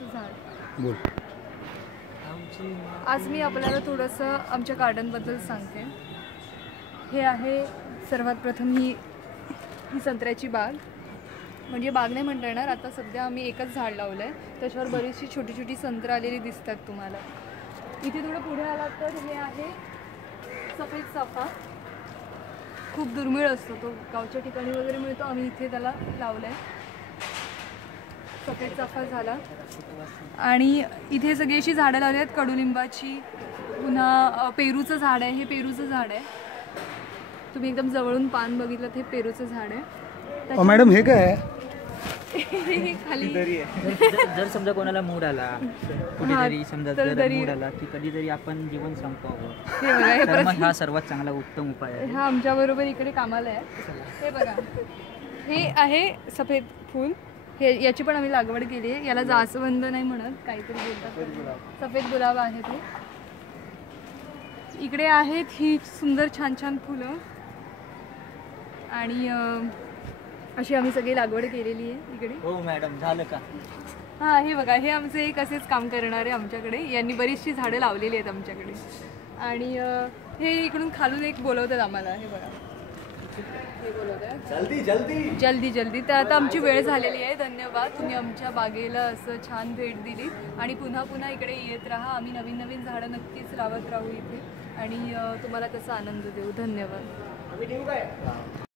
पेरूचं झाड। बोल। आज मी आपल्याला थोडंसं आमच्या गार्डनबद्दल सांगते। हे आहे सर्वात प्रथम ही संत्र्याची बाग, म्हणजे बाग नाही म्हणता येणार, आता सध्या आम्ही एकच झाड लावलं आहे, त्याच्यावर बरीचशी छोटी छोटी संत्र आलेली दिसतात तुम्हाला। इथे थोडं पुढे आलात तर हे आहे सफेद चाफा, खूप दुर्मिळ असतो तो, गावच्या ठिकाणी वगैरे मिळतो, आम्ही इथे त्याला लावलं आहे। सफेद चाफा झाला आणि इथे सगळी अशी झाडं लावली आहेत, कडुलिंबाची, पुन्हा पेरूचं झाड आहे, हे पेरूचं झाड आहे, तुम्ही एकदम जवळून पान बघितलं हे पेरूचं झाड आहे। मॅडम हे काय आहे? खाली जर समजा कोणाला मूड आला कुठेतरी, समजा जर मूड आला की कधीतरी आपण जीवन संपवावं, तर मग हा सर्वात चांगला उत्तम उपाय आहे। हा आमच्या बरोबर इकडे कामाला आहे। हे बघा, हे आहे सफेद फूल, हे याची पण आम्ही लागवड केली आहे, याला जास्वंद नाही म्हणत, काहीतरी बोलतात, सफेद गुलाब आहे ते। इकडे आहेत ही सुंदर छान छान फुलं आणि अशी आम्ही सगळी लागवड केलेली आहे इकडे। हो मॅडम, झालं का? हां, हे बघा, हे आमचे एक असेच काम करणारे आमच्याकडे, यांनी बरीचशी झाडं लावलेली आहेत आमच्याकडे। आणि हे इकडून खालून एक बोलवतात आम्हाला, हे बघा, हे बोलवतात जल्दी जल्दी जल्दी जल्दी। तर आता आमची वेळ झालेली आहे, धन्यवाद, तुम्ही आमच्या बागेला असं छान भेट दिली आणि पुन्हा पुन्हा इकडे येत राहा, आम्ही नवीन नवीन झाडं नक्कीच लावत राहू इथे आणि तुम्हाला त्याचा आनंद देऊ। धन्यवाद।